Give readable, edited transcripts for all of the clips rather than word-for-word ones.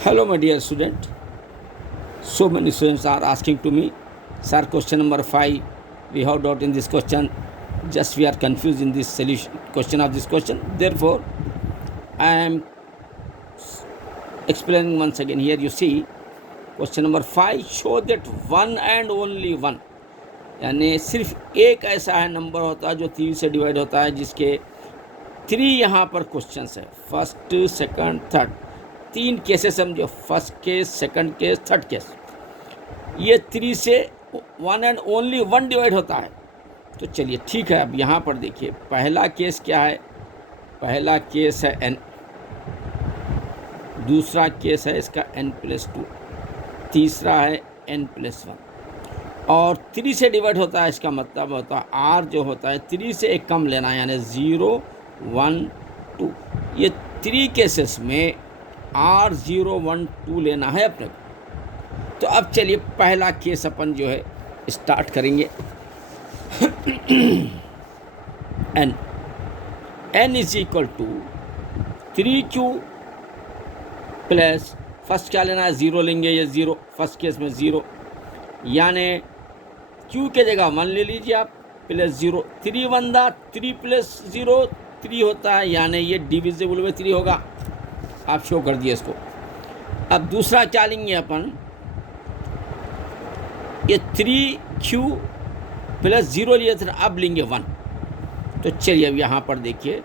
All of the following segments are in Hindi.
Hello, my dear student. So many students are asking to me, sir, question number 5, we have doubt in this question. Just we are confused in this solution question of this question. Therefore, I am explaining once again. Here you see, question number 5, show that one and only one, यानी सिर्फ एक ऐसा है नंबर होता है जो 3 से डिवाइड होता है, जिसके 3 यहाँ पर क्वेश्चंस है, फर्स्ट सेकंड थर्ड, 3 केसेस समझो, first case, second case, third case. ये 3 से one and only one divide होता है। तो चलिए ठीक है, अब यहाँ पर देखिए पहला केस क्या है, पहला केस है n, दूसरा केस है इसका n+2, तीसरा है n+1, और 3 से डिवाइड होता है। इसका मतलब होता है r जो होता है 3 से एक कम लेना है, यानी 0, 1, 2। ये 3 केसेस में r 0, 1, 2 लेना है अपने को। तो अब चलिए पहला केस अपन जो है स्टार्ट करेंगे। n is equal to 3q plus, first क्या लेना है, 0 लेंगे, ये 0 फर्स्ट केस में 0, यानी q के जगह 1 ले लीजिए आप, प्लस 0, 3 1 3 प्लस 0 3 होता है, यानी ये डिविजिबल में 3 होगा। आप शो कर दिए इसको। अब दूसरा क्या लेंगे अपन, ये 3q प्लस 0 लिए थे, अब लेंगे 1। तो चलिए अब यहाँ पर देखिए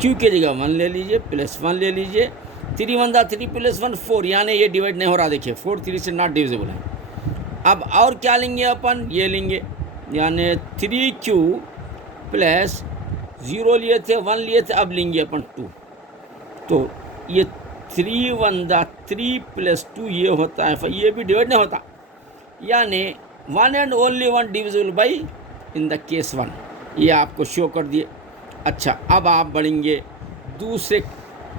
q के जगह 1 ले लीजिए, प्लस 1 ले लीजिए, 3 1 3 प्लस 1 4, यानी ये डिवाइड नहीं हो रहा, देखिए 4 3 से नॉट डिविजिबल है। अब और क्या लेंगे अपन, ये लेंगे, यानी 3q प्लस 0 लिए थे, 1 लिए थे, अब लेंगे अपन 2। तो ये 3 1 3 प्लस 2 ये होता है, ये भी डिवाइड नहीं होता, यानी one and only one divisible by in the case 1। ये आपको शो कर दिए। अच्छा, अब आप बढ़ेंगे दूसरे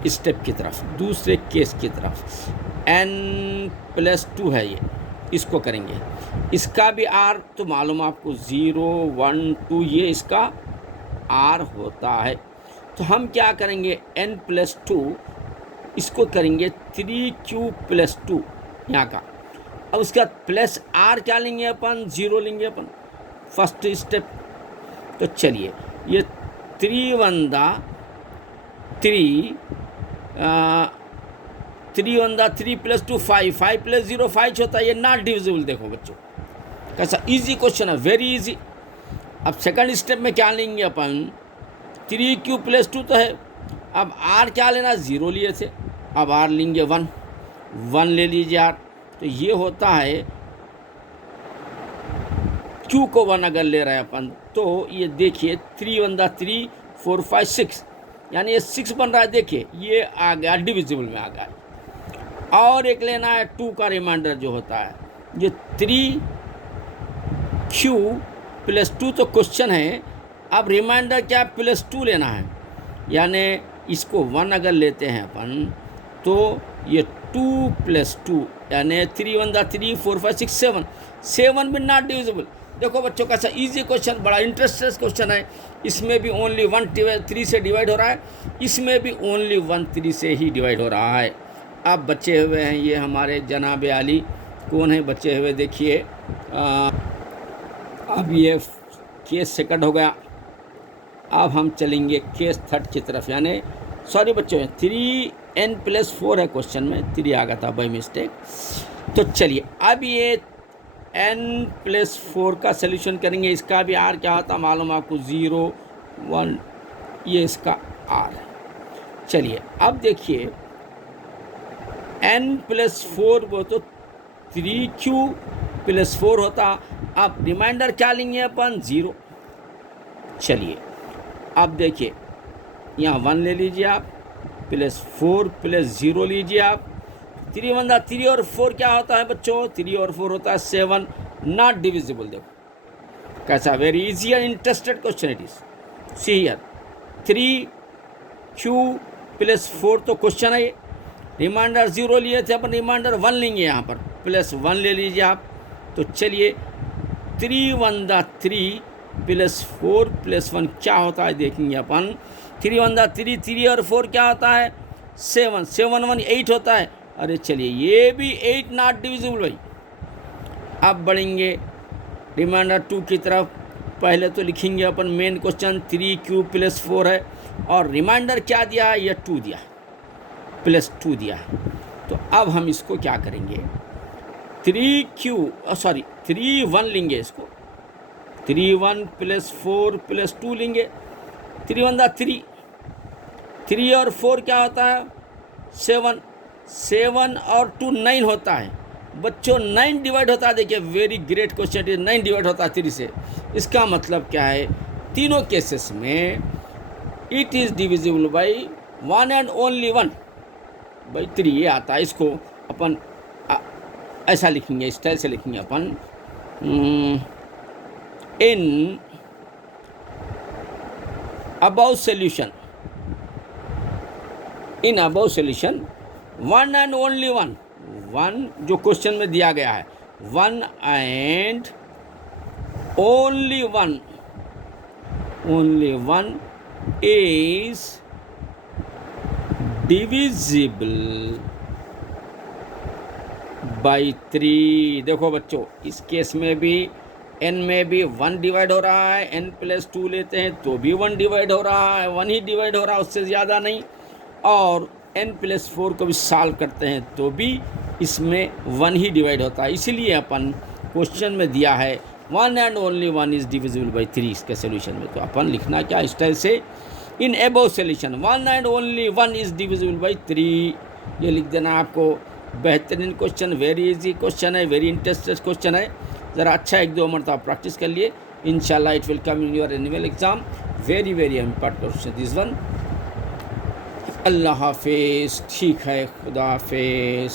स्टेप की तरफ, दूसरे केस की तरफ। n+2 है ये, इसको करेंगे। इसका भी r तो मालूम आपको, 0, 1, 2 ये इसका r होता है। तो हम क्या करेंगे, n+2 इसको करेंगे 3q प्लस 2 यहाँ का। अब उसके बाद प्लस r क्या लेंगे अपन, 0 लेंगे अपन, फर्स्ट स्टेप। तो चलिए ये 3 1 3 3 1 3 प्लस 2 5, 5 प्लस 0 5 होता है, ये नॉट डिविजिबल। देखो बच्चों कैसा इजी क्वेश्चन है, वेरी इजी। अब सेकंड स्टेप में क्या लेंगे अपन, 3q प्लस 2 तो है, अब r क्या लेना, 0 लिए थे, अब r लेंगे 1, 1 ले लीजिए r। तो ये होता है q को 1 अगर ले रहे हैं अपन, तो ये देखिए 3 1 3 4 5 6, यानी ये 6 बन रहा है। देखिए ये आ गया, डिविजिबल में आ गया। और एक लेना है 2 का रिमाइंडर जो होता है, ये 3q प्लस 2 तो क्वेश्चन है, अब रिमाइंडर क्या, प्लस 2 लेना है, यानी इसको 1 अगर लेते हैं अपन, तो ये 2 प्लस 2, यानी 3 1 3 4 5 6 7, 7 भी नॉट डिविजिबल। देखो बच्चों कैसा इजी क्वेश्चन, बड़ा इंटरेस्टेड क्वेश्चन है। इसमें भी ओनली 1 3 से डिवाइड हो रहा है, इसमें भी ओनली 1 3 से ही डिवाइड हो रहा है। अब बचे हुए हैं ये हमारे जनाब आली, कौन है बचे हुए, देखिए अब ये केस सेकंड हो गया। अब हम चलेंगे केस थर्ड की तरफ, यानी सॉरी बच्चों 3n+4 है क्वेश्चन में, 3 आ गया था बाई मिस्टेक। तो चलिए अब ये n+4 का सलूशन करेंगे। इसका भी r क्या होता मालूम आपको, 0, 1, ये इसका r। चलिए अब देखिए n+4 वो तो 3q प्लस 4 होता, अब रिमाइंडर क्या लेंगे अपन, 0। चलिए अब देखिए यहाँ 1 ले लीजिए आप, प्लस 4 प्लस 0 लीजिए आप, 3 1 3 और 4 क्या होता है बच्चों, 3 और 4 होता है 7, नॉट डिविजिबल। देखो कैसा very easy and interested question it is. See here 3q plus 4 तो क्वेश्चन है ये, रिमाइंडर 0 लिए थे अपन, रिमाइंडर 1 लेंगे यहाँ पर, प्लस 1 ले लीजिए आप। तो चलिए 3 1 3 प्लस 4 प्लस 1 क्या होता है देखेंगे अपन, 3 1 3 3 और 4 क्या होता है, 7, 7 1 8 होता है, अरे चलिए ये भी 8 नॉट डिविजिबल भाई। अब बढ़ेंगे रिमाइंडर 2 की तरफ। पहले तो लिखेंगे अपन मेन क्वेश्चन 3q + 4 है और रिमाइंडर क्या दिया है, यह 2 दिया +2 दिया है। तो अब हम इसको क्या करेंगे, 3 1 लेंगे इसको, 3 1 + 4 + 2 लेंगे। 3 1 3, 3 और 4 क्या होता है 7, 7 और 2 9 होता है बच्चों। 9 डिवाइड होता है, देखिए वेरी ग्रेट क्वेश्चन, 9 डिवाइड होता है 3 से। इसका मतलब क्या है, तीनों केसेस में it is divisible by 1 and only 1 by 3 ये आता है। इसको अपन ऐसा लिखेंगे, इस स्टाइल से लिखेंगे अपन, in above solution, in above solution 1 and only 1, 1 जो क्वेश्चन में दिया गया है, 1 and only 1 is divisible by 3। देखो बच्चों, इस केस में भी n में भी 1 डिवाइड हो रहा है, n + 2 लेते हैं तो भी 1 डिवाइड हो रहा है, 1 ही डिवाइड हो रहा है, उससे ज़्यादा नहीं। और n + 4 को भी सॉल्व करते हैं तो भी इसमें 1 ही डिवाइड होता है। इसीलिए अपन क्वेश्चन में दिया है 1 and only 1 is divisible by 3 इसके सोल्यूशन में। तो अपन लिखना क्या स्टाइल से, in above solution 1 and only 1 is divisible by 3, ये लिख देना आपको। बेहतरीन क्वेश्चन, वेरी इजी क्वेश्चन है, वेरी इंटरेस्टेड क्वेश्चन है। ज़रा अच्छा 1-2 मरतबा प्रैक्टिस कर लिए, इंशाल्लाह it will come in your annual exam. Very very important question this one. अल्लाह हाफिज़। ठीक है, खुदा हाफिज़।